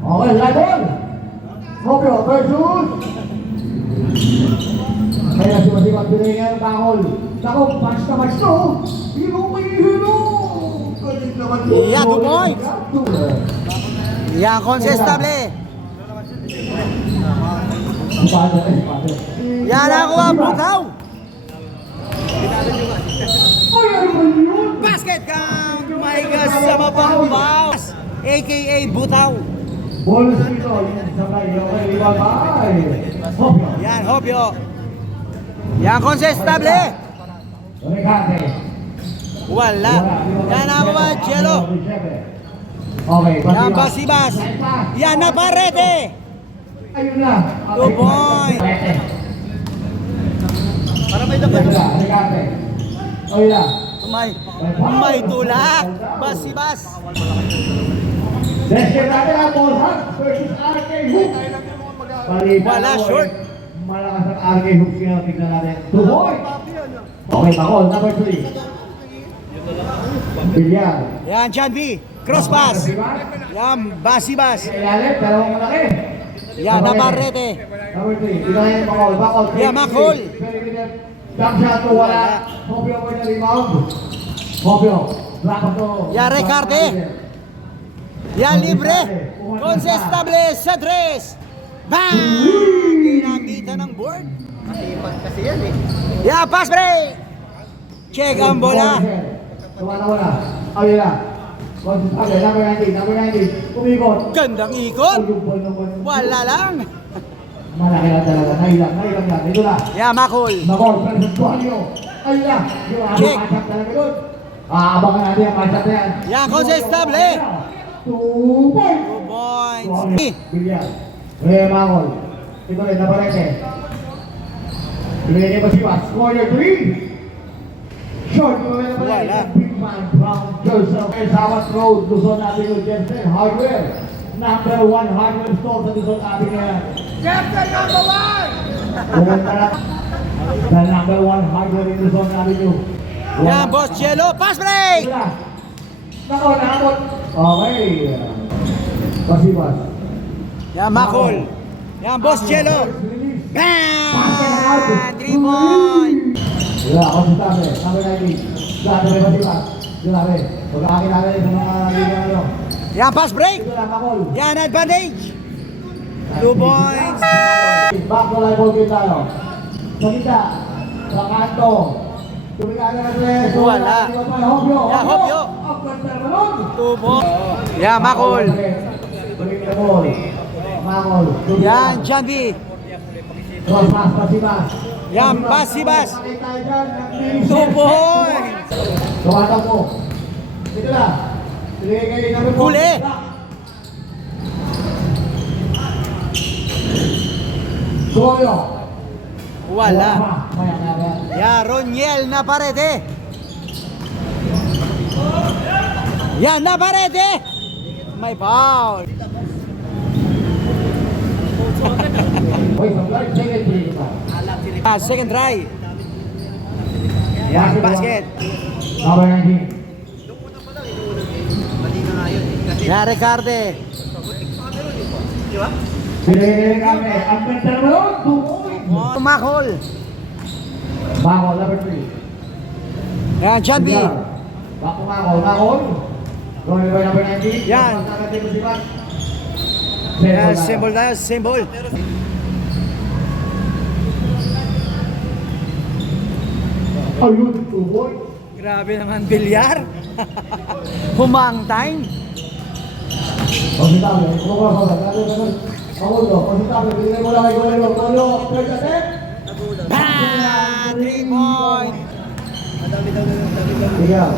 Okay, live ball. Hopyo versus. Kaya siwa-siwa pinay ngayon bakol. Sako, punch na match to. Hino may hino. Galing naman po. Yeah, 2 points. Yan, consistable. Yan ako ang butaw. Basket count. My God, sa mapambaw. AKA butaw. Bonus dito. Sabay. Okay, ibabay. Hopyo. Yan, hopyo. Yan, consistable. Rekate. Wala. Yan ako ba, Jello? Okay, Yan, basibas. Yan, naparete. Ayun na. 2 points. Para may dapat. Rekate. Ayun na. May tulak. Basibas. Let's get natin ang Bolhag versus RK Hook. Wala, short. Malakas ang RK Hook siya. Tignan natin. 2 points. Okay, bakol. Number 3. Bilyar. Yan, Chan B. Cross pass. Yan, basibas. Ilalim, dalawang malaki. Yan, naparete. Number 3. Tignan natin bakol. Bakol. Yeah, makol. Jump shot to wala. Hopyo ko na rebound. Hopyo. Drop to. Yan, Recarte. Yan, libre. Consistable sa tres. Bang! Ginamita ng board. Kasi yan eh. Yan, pass break. Check ang bola. Wala. Ayun na. Okay, number 19. Umikot. Gandang ikot. Wala lang. Malaki lang talaga. Nailang yan. Ito na. Yan, makol. Makol, versus Tuanyo. Ayun na. Yung Check. matchup talaga doon. Abangan natin ang matchup na yan. Yan, consistable. 2 points. 2 points. Bilyar. Makol. Ito rin, naparete. Binigyan niya pa si Paz. Corner 3. Short, Wala. Big man from Joseph. Sabat Road, Luzon Avenue, Jensen Hardware. Number 1 hardware store sa Luzon Avenue. Jensen number 1! Pumunta na sa number 1 hardware in Luzon Avenue. Yan, Boss Jello. Pass break. Wala. Nako, nakabot. Okay. Pasibas. Yan, makol. Yan, Boss Jello. Bang! 3 points. Wala, ako si Tabe. Number 19. Grabe may pasibas. Grabe. Pagkakin natin sa mga ligang ano. Yan, pass break. Ito lang, Makol. Yan, advantage. 2 points. Back to live ball game tayo. Sa kita. Sa kanto. Tumigana na tres. Wala. Hopyo. Yeah, Hopyo. Ang ganda naman. 2 points. Yan, makol. Balik na ball. Makol. Yan, Chan B. Cross pass, pasibas. Yan, pasibas. Pakita tayo dyan. 2 points. Tumatang mo. Ito na. Sige kayo number 4. Huli. Soyo. Wala. Maya. Yan, Roniel Naparete. Yan, Naparete. May foul. Wait, some second play pa. Second try. Yan, Basket. Number 19. Yan, Ricarde. Pinagigilin kami. Ang ganda naman. 2 points. Makol. Makol, number 3. Yan, Chan B. Bako Makol. Going by number 19. Yan. Pagkakatin mo si Pat. Yan, symbol tayo, symbol. Ayun, 2 points. Grabe naman, bilyar. Humang time. Positable. Paulo, positable. Pinigay mo lang kay Golero. Paulo, first attempt. Bang! 3 points. Ikaw.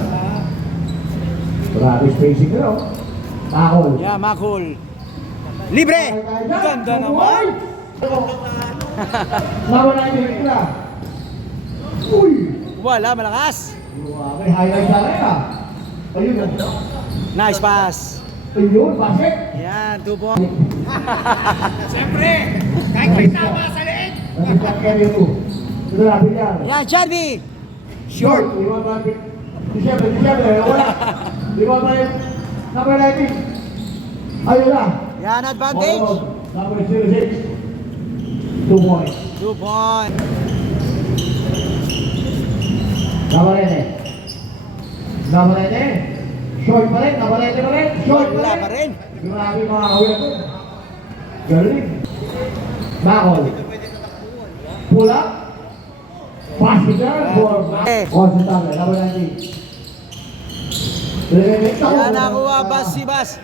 Grabe spacing ka, no? Makol. Yan, Makol. Libre! Ganda naman. Number 19, ito na. Uy! Wala, malakas. May highlight sa akin, ah. Ayun, Nice pass. ayun, basket. Yan, 2 points. Siyempre, kahit may tama sa leeg. Nag-start ka rin ito. Ito na, Bilyar. Yan, Charby. Short. Iwan ba? Disyembre. Wala. Iwan ba yung number 19? Ayun na. Yan, advantage. Number 06. 2 points. 2 point. Navarrete. Navarrete. Short pa rin. Navarrete pa rin. Short Wala pa rin. Grabe mga kawin ko. Galing. Bakol. Pula. Passenger. Eh. Concentrate. Navarrete. Yan, nakuha Bas si Bas.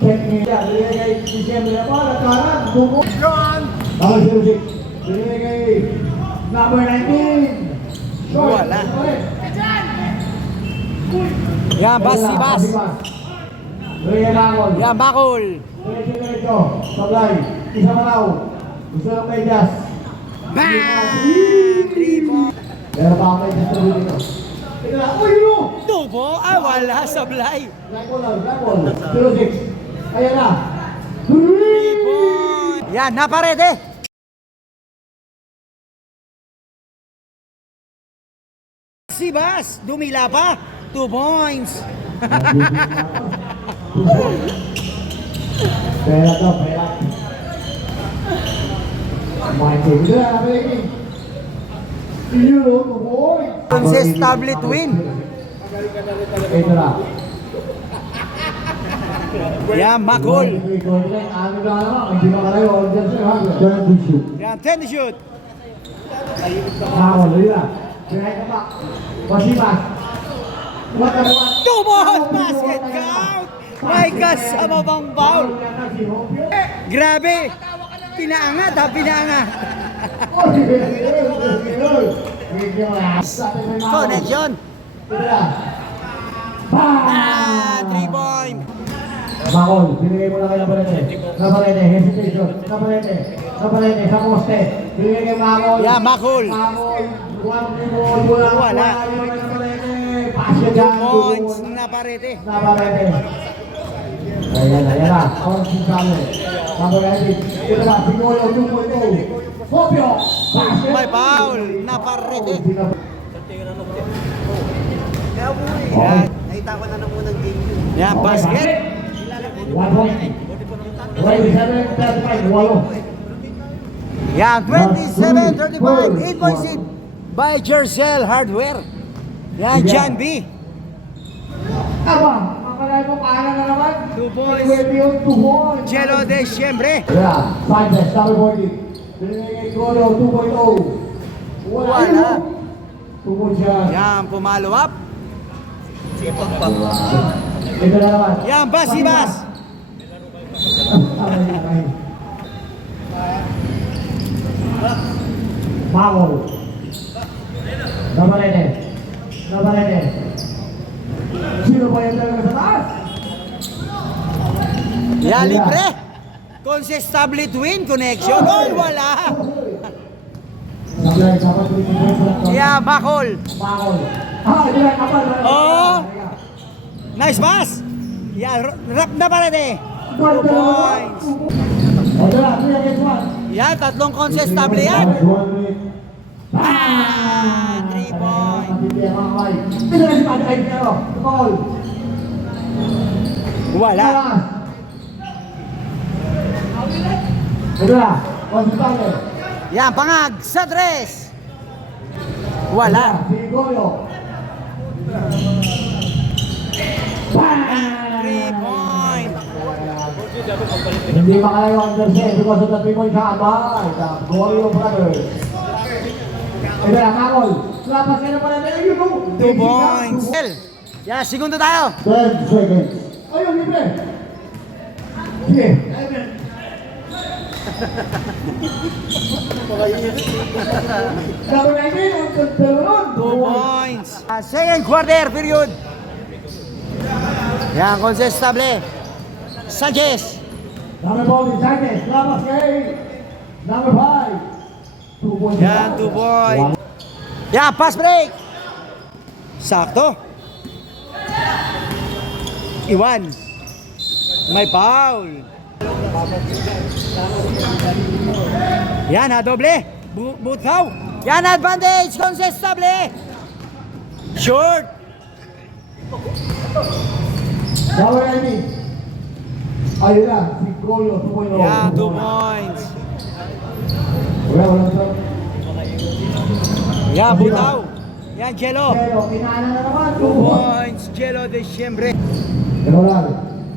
Check niya. Binigay kay December na pa. Nagkaran. Bumo. Number 06. Binigay kay number 19. Short. Wala. Yan, Bas si Bas. Binigay kay Bakol. Yan, Bakol. Diretso. Sablay. Isa manaw. Gusto ng medyas. Bang! 3 point. Pero pa ako medyas na dito. Tingnan. Uy, yun! Tubo. Ah, wala. Sablay. Blackball. 06. Ayan na. 3 point. Yan, naparede. Si Bas. Dumila pa. 2 points. Pera to, pera. Michael, grabe eh. Euro, boy. Consistable win. Ito na. Yan, Bakol. Ano na naman, hindi mo kalayo, order sa'yo ha. Diyan ang shoot. Yan, 10 to shoot. Bakol, yun na. Pinay ka pa. Pasipas. What the what? 2 point basket count. My God, sama bang foul. Grabe. Pinaangat ha, pinaangat. Connection. Ah, 3 point. Bakol, binigay mo na kay Navarrete. Navarrete, hesitation. Navarrete, Navarrete, sa poste. Binigay kay Bakol. Yeah, Bakol. Bakol, wala. Pasya 2 dyan. points na parete. Navarrete. Ayan na. Ang sisalo. Navarrete. Ito na, Picoyo 2.0. Kopyo. Pasya. May foul na parete. Yan. Yan, basket. 1 point. 27-35, walo. Yan, 27-35. 8 points in by Jercel Hardware. Yan, John B. Aba, makalay mo kanan na naman. 2 points. 2 points. Chelo de Siembre. Yeah, Sanchez, double body. Binigay kay Coro, 2.0. Wala. 2 points yan. Yan, pumalo up. Ito na naman. Yan, Bas si Bas. Bakol. Navarrete. Navarrete. Sino pa yung talaga sa taas? Yan, libre. Consistable twin connection. Oh, wala. Sablay, dapat tuloy-tuloy. Yan, Bakol. Bakol. Ito na, kapal. Oh. Nice pass. Yan, rap na parete. 2 points. Ito na, 3 against 1. Yan, tatlong consistable yan. 3 points. Wala. Ito na, konsistante. Yan, pangag sa 3. Wala. Si Goyo. 3 points. Hindi makalayo ang Jersey because of the 3-point shot by the Goyo brothers. Ito na, Makol. Lapas ka na pala na yun, no? 2 points. Yan, segundo tayo. 10 seconds. Ayun, libre. Sige. Sabi na yun, ang dalawang. 2 points. Second quarter period. Yan, consistable. Sanchez. Number 4, Sanchez. Lapas kay number 5. 2 points. Yan, 2 points. Yan, pass break. Sakto. Iwan. May foul. Yan, doble. Buthaw. Yan, advantage. Consistable. Short. Number 19. Ayun na, si Gregorio, 2-0. Yan, 2 points. Wala sir. Yan, Butaw. Yan, Jello. Pero, kinana na naman. 2 points, Jello de Siembre. Regular.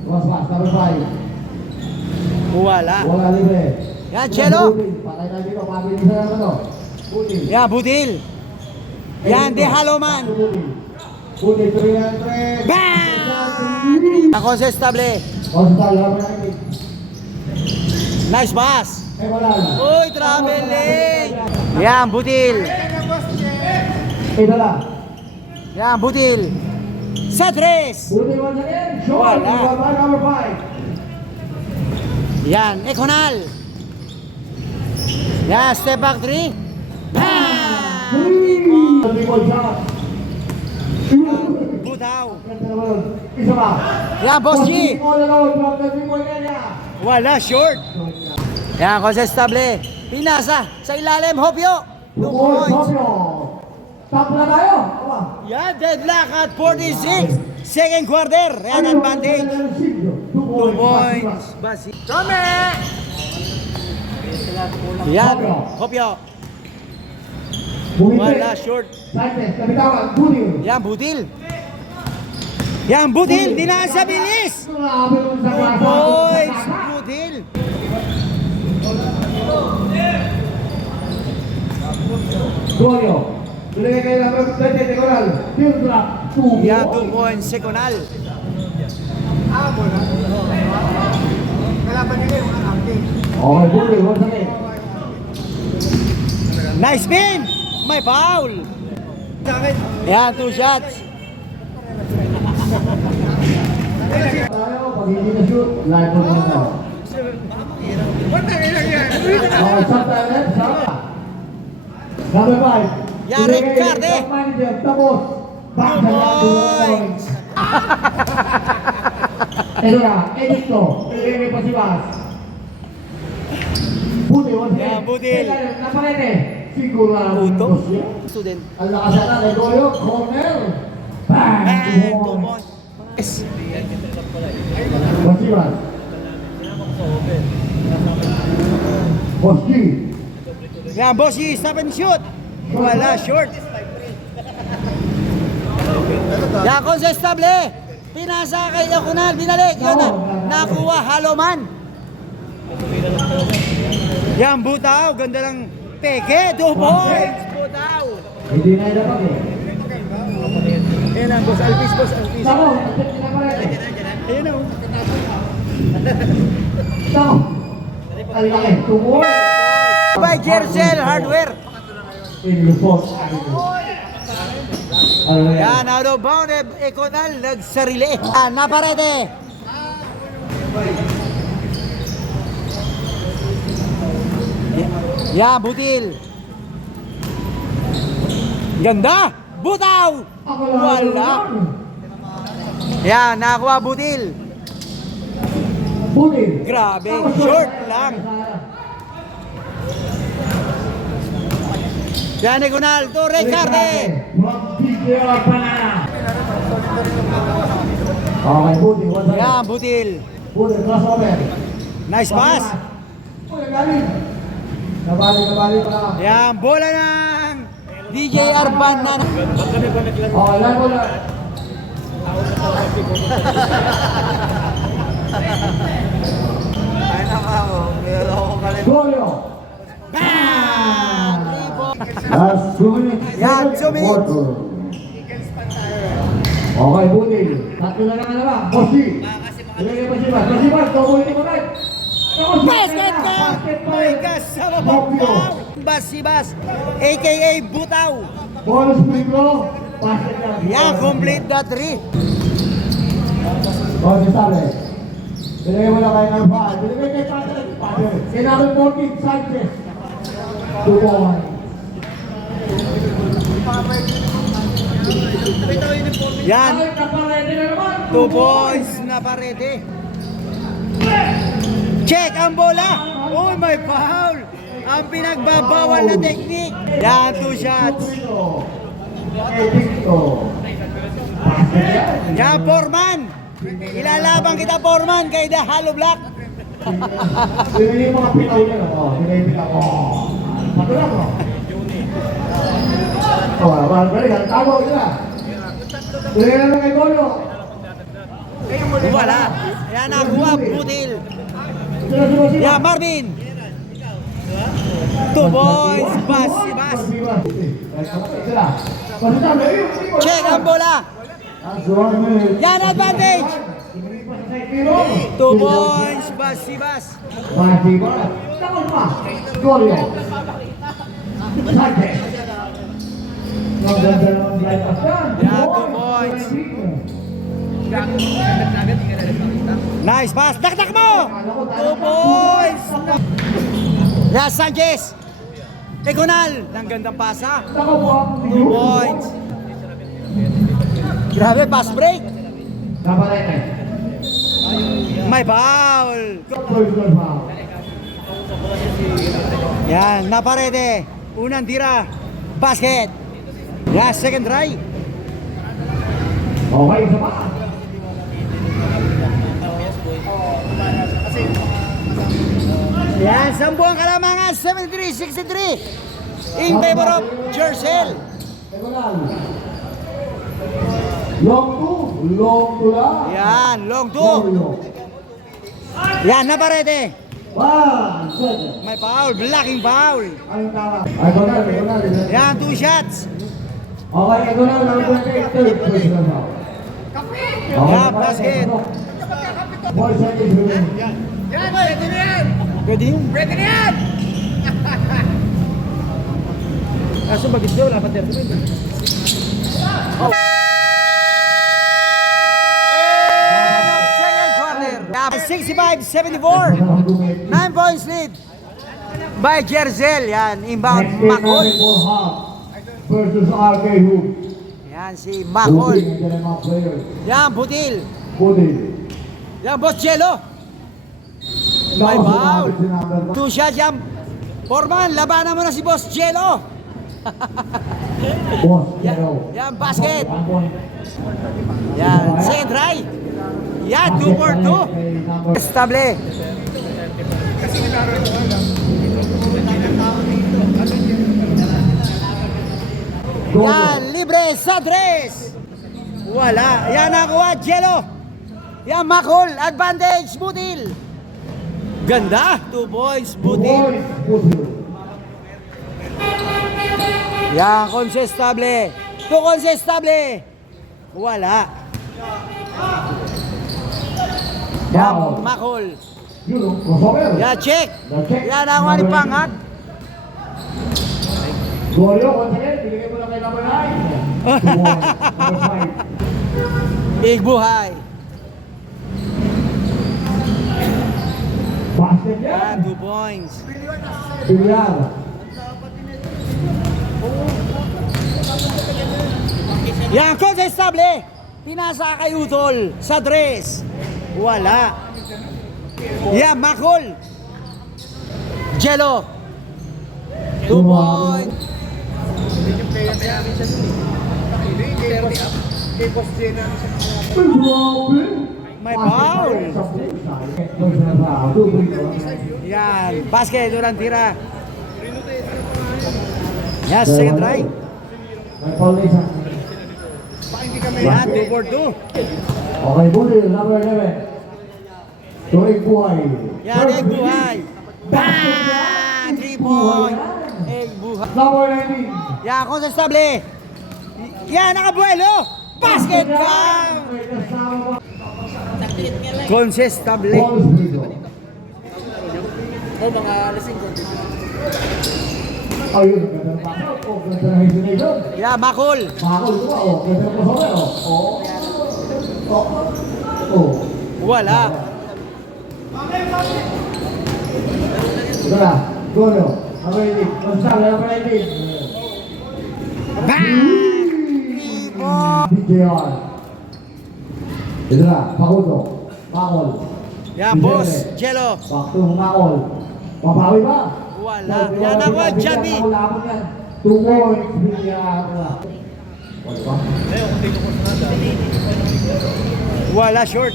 Mas, number 5. Wala. Wala libre. Yan, Jello. Patay na dito, pabilis na naman to. Butil. Yan, Butil. Yan, De Haloman. Butil, 300. Bam! Ako sa estable. Hospital, number 19. Nice pass. Regular. Uy, traveling. Yan, Butil. Ito lang. Yan, Butil. Sa 3. Butil once again. Short. Wala. Number 5. Yan, Econal. Yan, step back 3. Bam! 3-point shot. Butaw. Ganda naman. Isa pa. Yan, Boss G. All alone from the 3-point area. Wala, short. Yan, consistable. Pinasa sa ilalim, Hopyo. 2 points. Top na tayo. Yan, deadlock at 46. Second quarter. Yan, advantage. 2 points. Basi. Tome! Yan, Hopyo. Wala, short. Sanchez, kapitawan, Butil. Yan, Butil. Yan, Butil. Dinaan sa bilis. Grabe mo sa 2 klasa. points. Butil. Goyo. Binigay kayo ng 20 Nicoral. Field drop. 2 Yan, 2 points. Seconal. Okay, Butil, once again. Nice spin. May foul. Yan, 2 shots. Tayo, pag hindi na shoot, live mo naman tayo. Okay, shot tayo ulit, shot. Number 5. Yeah, red card, eh. Top manager, tapos. Back 2 na lang, 2 points. Ito na, edit ko. Pinigay pa si Bas. Butil, once again. Yeah, Butil. Naparete. Siguro na. Puto. Student. Ang lakas na, Gregorio, corner. Bang! And 2 points. Yes. Masiwan. Boss G. Yan, Bossy. Stop and shoot. Wala, short. Yan, consistable. Pinasa kay Econal. Binalik. Yun na. Nakuha. Haloman. Yan, Butaw. Ganda lang peke. 2 points. Butaw. Hindi na dapat eh. Yan ang Boss Alvis. Boss Alvis. Sako, naparete. Ayun o. Sako. Ang laki. Tumor. By Jercel Hardware. Inlupos. Ano yan? Yan, out of bound. Econal nagsarili. Naparete. Yan, Butil. Ganda. Butaw. Ako lang. Wala. Yan, nakakuha Butil. Butil. Grabe, short lang. Yan, Econal. To Recarte. Mag-bigyan pa na. Okay, Butil. Once again. Yan, Butil. Butil, crossover. Nice pass. Uy, galing. Nabali pa. Yan, bola ng DJ Arban na. Okay, lang mo lang. Goyo. Bam! Last 2 minutes. Yan, 2 minutes. Quarter. Okay, Butil. Tatlo na lang ba? Bossy. Ilagay pa si Bas. Bossy Bas, double team ulit. Basket count! My kasama Butaw! Bas, a.k.a. Butaw. Bonus free throw. Basket lang. Yan, complete the 3. Okay, sabi. Binigay mo na kayo ng 5. Binigay kay Patrick. Kay number 14, Sanchez. 2 points. Yan, Ay, naparete na naman. 2 points na parete. Check ang bola. Oh, may foul. Ang pinagbabawal na technique. Yan, 2 shots. Yan, Foreman. Ilalabang kita, Foreman, kay The Hollow Block. Sino yung mga pitaw niya, oh, sino yung pitaw, oh. Patulang, oh. Oh, balik, tago nila. Sino yung mga ikono? Wala. Yan nakuha, Butil. Yan, Marvin. 2 points, Bas, si Bas. Check ang bola. Yan, advantage. 2 points, Bas, si Bas. Takot pa. Gorio. Sanchez. Ang ganda ng blind pass yan. Yeah, 2 points. Nice pass. Dakdak mo. 2 points. Yeah, Sanchez. Egonal. Ang gandang pasa. 2 points. Grabe, pass break. Naparete. May foul. Yan, naparete. Unang tira. Basket. Yeah, second try. Okay, isa pa. Yan, 10 ang kalamangan. 73-63. In favor of Jersey. Long two lang. Yan, long two. Yan, naparete. 1 second. May foul, blocking foul. Anong tama? Ay, Gonal. Yan, 2 shots. Okay, Gonal, number third personal foul. Yeah, basket. 4 seconds remaining. Yan, pwede na yan! Pwede yun. Pwede na yan! Kaso bagis daw, wala pa 30 minutes. Second quarter. Yeah, 65-74. 9 points lead by Jerzel. Yan, inbound Macol. Versus RK Hoop. Yan, si Macol. Nandiyan ang mga players. Yan, Butil. Budil. Yan, Boss Jello. May foul. 2 shots yan. Forman, labanan mo na si Boss Jello. Boss, Yan, Jello. yan, basket. 1 point. Yan, second try. Yan, 2 for 2. Estable. Yan, libre sa dress. Wala. Yan, nakuha, Jello. Yan, Macol. Advantage, Butil. Ganda. 2 points, Butil. Yan, consestable. 2 consestable. Wala. Yan, Macol. Yun, crossover. Yan, check. Yan, nakuha ni Panghak. Gorio, once again, binigay mo lang kay number 9. Number 5. Igbuhay. Basket yan. Yan, 2 points. Bilyar. Yan, consestable. Pinasa kay Utol sa dress. Wala. Yan, Macol. Jello. 2 points. May foul. Yan, basket, durang tira. Yan, second try. May foul na isa. Yan, 2 for 2. Okay, Budil, number 11. Tuwing buhay. Yan, Igbuhay. Bang! 3 points. Igbuhay. Number 19. Yan, consestable. Yan, nakabuelo. Basket bang! May kasama pa. Consestable. Balls dito. Ayun, ganda ng pasok. Oh, ganda ng hesitation. Yan, Macol. Makakul ko ba? Oh, ganda ng pasok. Oh. Oh. Oh. Wala. Ito na. Gorio. Number 18. Gonzalo, number 19. Bang! 3 points. DJR. Ito na. Pakuto. Makol. Yan, boss. Jello. Back to Makol. Mapawi ba? Wala. Yan, nakuha, Johnny. 2 points. DJR. Wala ba? Wala, short.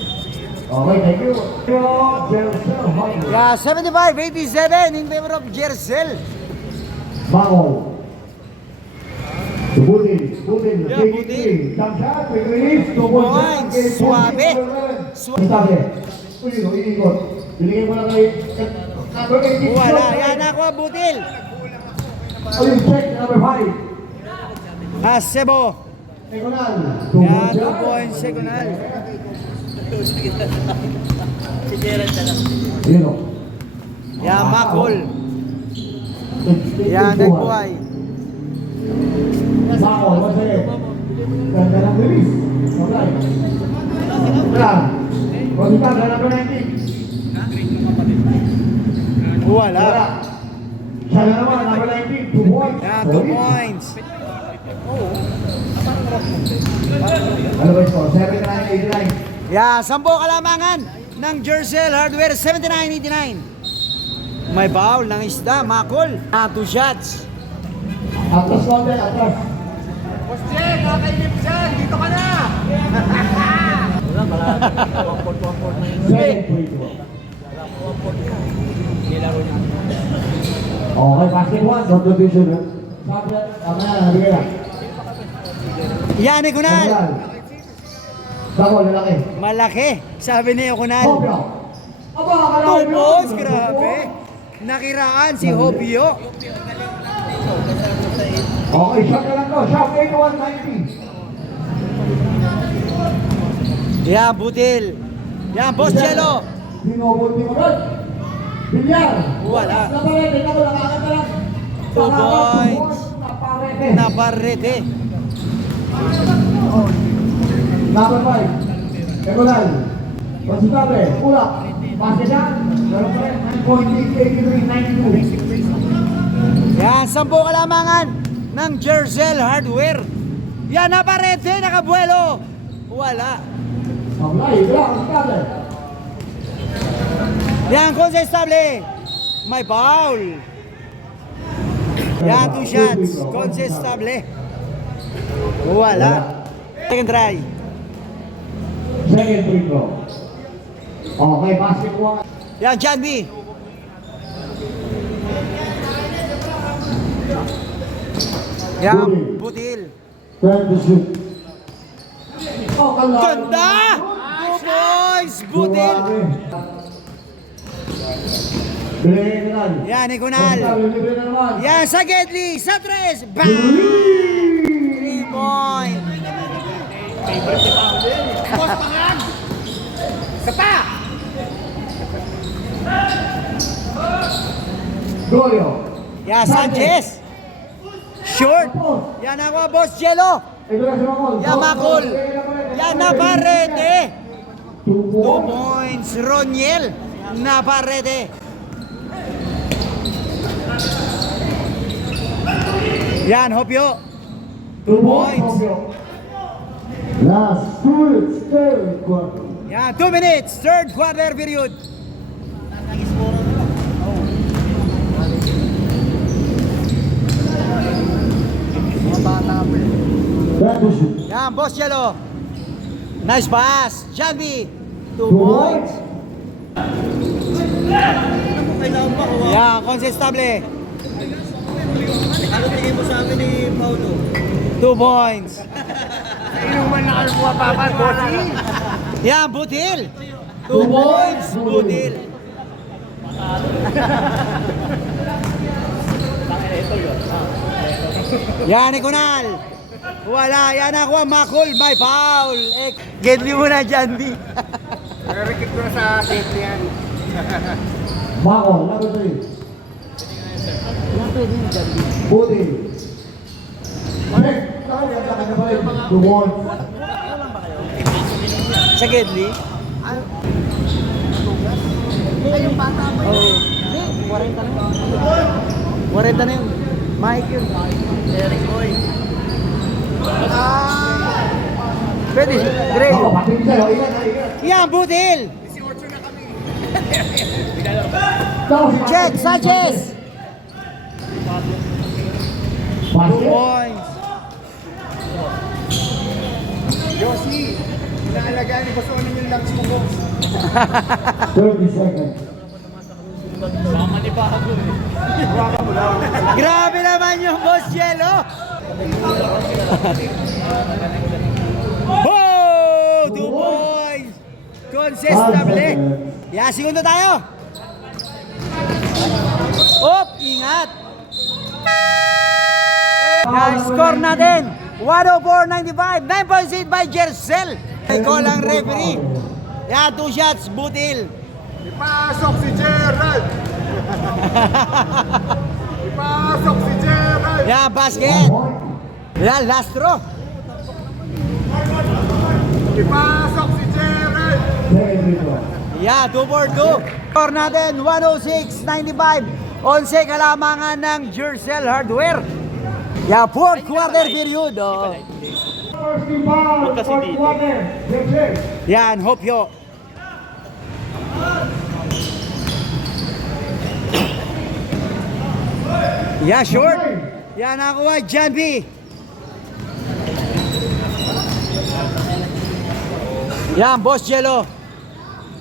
Okay, thank you. Jersel Hockey. Yeah, 75-87 in favor of Jersel. Bangol. Budil. Yeah, Budil. Jump shot, quick release. 2 points. Suabe. Sabi. Iikot. Binigay mo lang kay... Wala, yan ako, Butil. Ayun, check, number 5. Hasebo. Egonal. Yan, 2 points, Segonal. Yun o. Yan, Makol. Yan, nagbuhay. Bangol, once again. Ganda ng release. Okay. Wala. Posita, number 19. Wala. Siya na naman, number 19, 2 points. Yan, 2 points. Ano ba ito? 79-89. Yan, 10 kalamangan ng Jersel Hardware, 79-89. May foul ng isda, Makol. 2 shots. Atras konti, atras. Boss Jen, nakakainip dyan. Dito ka na. Second free throw. Okay, basket 1, subdivision. Sabi, mamaya na, nabigay na. Yan, Ekunal. Bangol, lalaki. Malaki, sabi ni Ekunal. Hopyo. Aba, akala 2 points, grabe. Nakiraan si Hopio. Okay, shot na lang to. Shot 81-90. Yan, Butil. Yan, Boss Jello. Binobulti mo doon. Bilyar. Wala. Naparete, ako nakakanta lang. 2 points. Naparete. Naparete. Number 5. Egonal. Pasitabe. Ulak. Basket yan. Meron pa rin. 9.83-92. Yan, 10 kalamangan ng Jersel Hardware. Yan, Naparete, nakabuelo. Wala. Ablay, Ulak. Pasitabe. Yan, Consestable. May foul. Yan, 2 shots. Consestable. Wala. Second try. Second free throw. Okay, basket 1. Yan, John B. Yan, Butil. Turn to shoot. Oh, kala. Ganda! 2 points, Butil. Bilhin na lang. Yan, Ekunal. Libre na naman. Yan, sa Gedli, sa 3. Bang! 3 points. Boss, pangag. Isa pa. Goyo. Yan, Sanchez. Short. Yan ako, Boss Jello. Ito na si Makol. Yan, Makol. Yan, Naparete. 2 2 points. points, Roniel. Naparete. Yan, Hopyo. 2 points. Last 2 minutes, third quarter. Yan, 2 minutes, third quarter period. Back to shoot. Yan, Boss Jello. Nice pass. Janvi. 2 2 points. points. Yan, Consestable. Ano tingin mo sa amin ni Paulo? 2 points. Inuman na kayo pumapapan, bossy. Yan, Butil. 2 points, Butil. Yan, Ekunal. Wala, yan ako, Makol, may foul. Gedli mo na, Janvi. Rekit ko na sa safety yan. Makol, number 3. Buti. Check. Nakakita pa rin. 2 points. Sa Gedli? Ay, yung bata mo yun. Hindi, 40 na yun. 40 na yun. Mike yun. Eric Boy. Pwede, Gray. Ako, patingin sa'yo. Ingat, ingat. Yan, Butil. Ako, si Check, Sanchez. 2 Basket. points. Yossi, inaalagaan ni Boss Onin yung lungs mo, boss. 30 seconds. Grabe naman yung Boss Jello. Oh, 2 points. Consistable. Yeah, segundo tayo. Op, ingat. Yan, score natin. 104.95. 9 points hit by Jercel. May call ang referee. Yan, 2 shots, butil. Ipasok si Gerald! Ipasok si Gerald! Yan, basket. Yan, last throw. Ipasok si Gerald! Yeah, 2 for 2. Score natin, 106.95. 11 kalamangan ng Jercel Hardware. Yeah, fourth quarter period. Oh. First inbound, fourth quarter. Yan, Hopyo. Yeah, short. Yan, nakuha, John B. Yan, Boss Jello.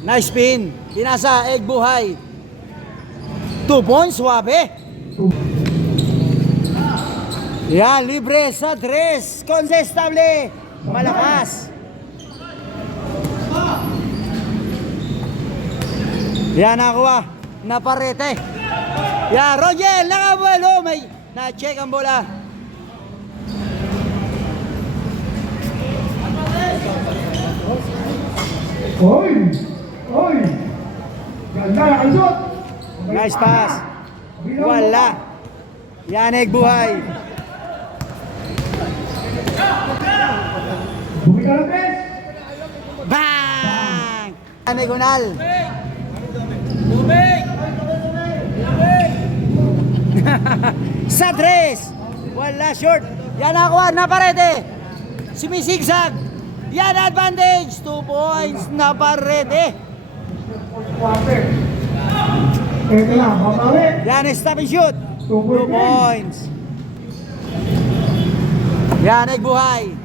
Nice spin. Pinasa, egg buhay. 2 points, suwabe. Yan, libre sa 3. Consistable. Malakas. Yan, nakuha. Naparete. Yan, Rogel, nakabuelo. May na-check ang bola. Oy! Oy! Ganda na kalusot! Nice pass. Wala. Yan, egg buhay. Bumika ng press! Bang! Yan, Gunal. Sa 3. Wala, short. Yan, nakuha. Naparete. Sumisigsag. Yan, advantage. 2 points. Naparete. Quarter. Ito na, babawi. Yan, stop and shoot. 2 2 points. Yan, egg buhay.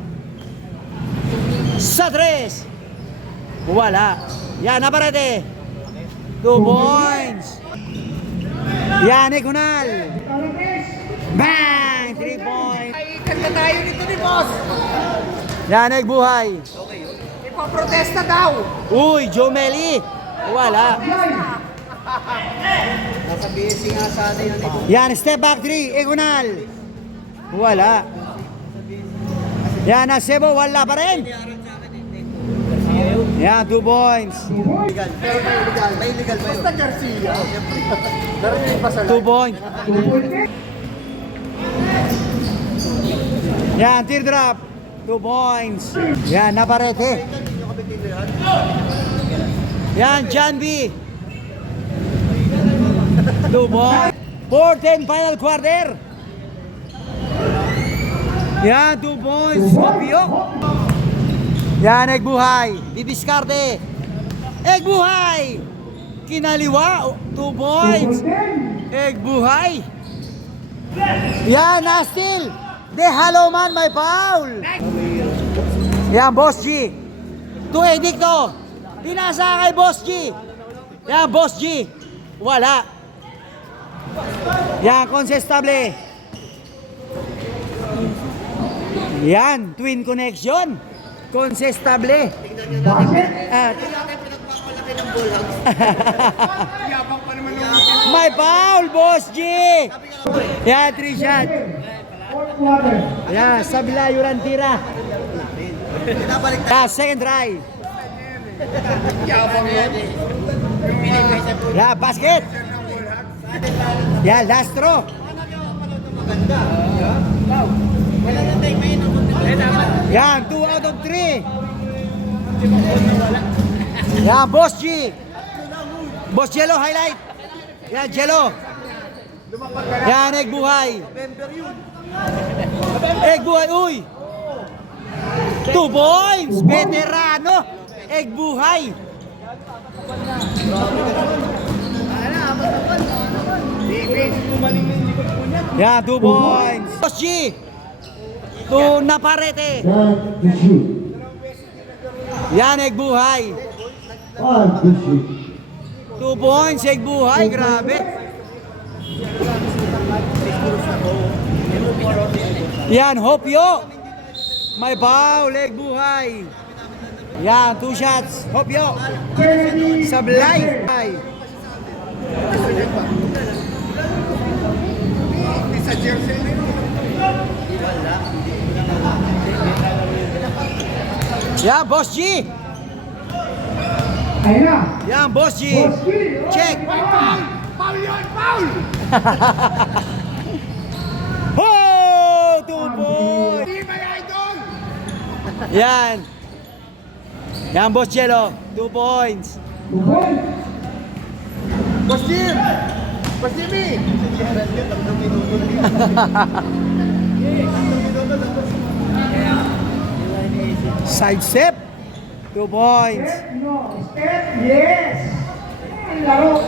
Sa 3. Wala. Yan, naparete. 2 points. Yan, Egunal. Bang! 3 points. Ay, kanta tayo dito ni boss! Yan, egg buhay. Ipaprotesta daw! Uy, Jomeli. Wala. Nasa BSC nga sana yun ito. Yan, step back 3. Egunal. Wala. Yan, Nasebo. Wala pa rin. Yan, 2 points. May illegal ba yun? Basta Garcia. Narinig pa sa 2 points. Yan, teardrop. 2 points. Yan, Naparete. Yan, John B. 2 points. 4-10 final quarter. Yan, 2 points. Hopyo. Yan, egg buhay. Didiskarte. Egg buhay. Kinaliwa. 2 points. Egg buhay. Yan, Nastil. De Haloman, may foul. Yan, Boss G. 2 edicto. Pinasa kay Boss G. Yan, Boss G. Wala. Yan, consistable. Yan, twin connection. Consistable. May foul, Boss G. Yan, 3 shot. Fourth quarter. Yan, sa bilayuran tira. Yan, second try. Yan, basket. Yan, last throw. Yan, 2 out of 3. Yan, Boss G. Boss Jello, highlight. Yan, Jello. Yan, egg buhay. Egg buhay, uy. 2 points. Veterano. Egg buhay. Yan, 2 points. Boss G. 2 Naparete. Set to shoot. Yan, egg buhay. 5 to 2 points, Egg Buhay, grabe. Yan, Hopyo. May foul, Egg Buhay. Yan, 2 shots, Hopyo. Sablay. Sa jersey. Yan, Boss G. Ayun na. Yan, Boss G. Check. Foul yun! Foul! Oh, 2 points. Hindi ba idol? Yan. Yan, Boss Jello. 2 points. 2 points. Boss Jim! Boss Jimmy! Side step. 2 points. Step, yes. Laro.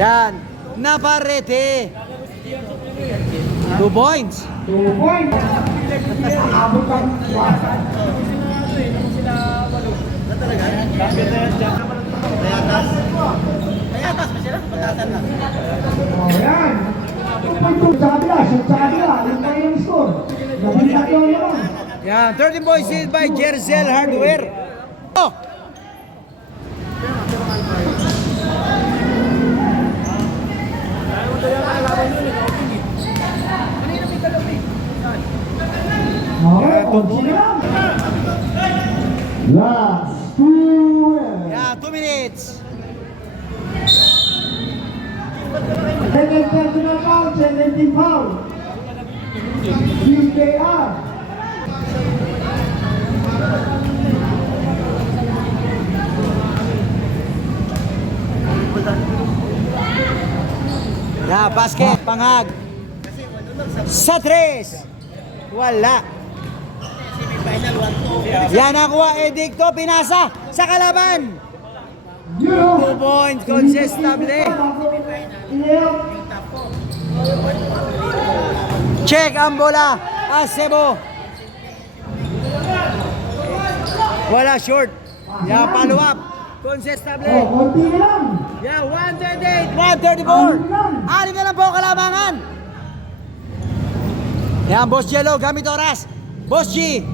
Yan. Naparete. 2 points. 2 points. Abot ang Ayan. Sa kabila, sa kabila. Yung pa yung score. Gabing tatlo naman. Yan. 13 points lead by Jercel Hardware. Oh. Okay, konti lang. Last 2. Yan. 2 minutes. Second personal foul, 17 foul. UKR. Yan. Basket. Panghag. Sa 3. Wala. Yan nakuha. Edicto. Pinasa. Sa kalaban. 2 points. Consistable. Check ang bola. Acebo. Wala short. Yeah, follow up. Consistable. Oh, konti na lang. Yeah, 138, 134. Ani na lang po kalamangan. Yan, Boss Jello, gamit oras. Boss G.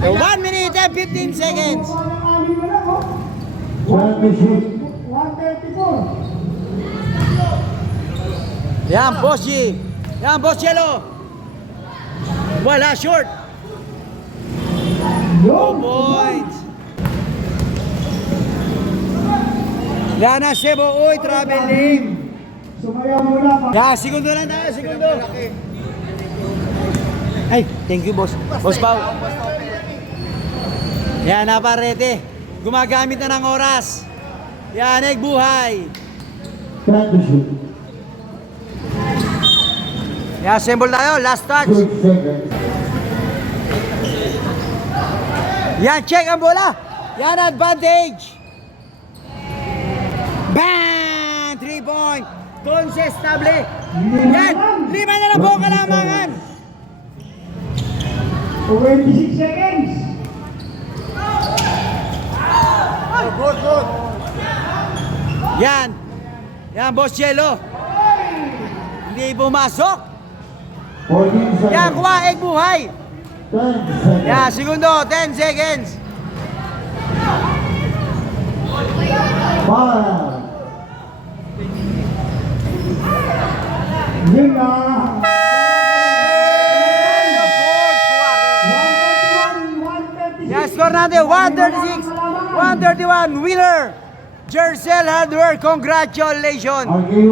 1 minute and 15 seconds. 134. Yan, Boss G. Yan, Boss Jello. Wala short. 2 points. Yan na Sebo. Uy, traveling. Sumayaw muna pa. Yan, segundo lang tayo, segundo. Ay, thank you, boss. Boss Pao. Yan, naparete. Gumagamit na ng oras. Yan, Egg Buhay. Time to shoot. Yan, symbol tayo. Last touch. 6 seconds. Yan, check ang bola. Yan, advantage. Bang! 3 point. Consistable. Yan, 5 na lang po kalamangan. 26 seconds. Good, good. Yan. Yan, Boss Jello. Hindi pumasok. 14 seconds. Yan, kuha, Egg Buhay. 10 seconds. Yan, segundo, 10 seconds. 5. Yun na. Yan, score natin, 136, 131, winner, Jercel Hardware, congratulations. Okay.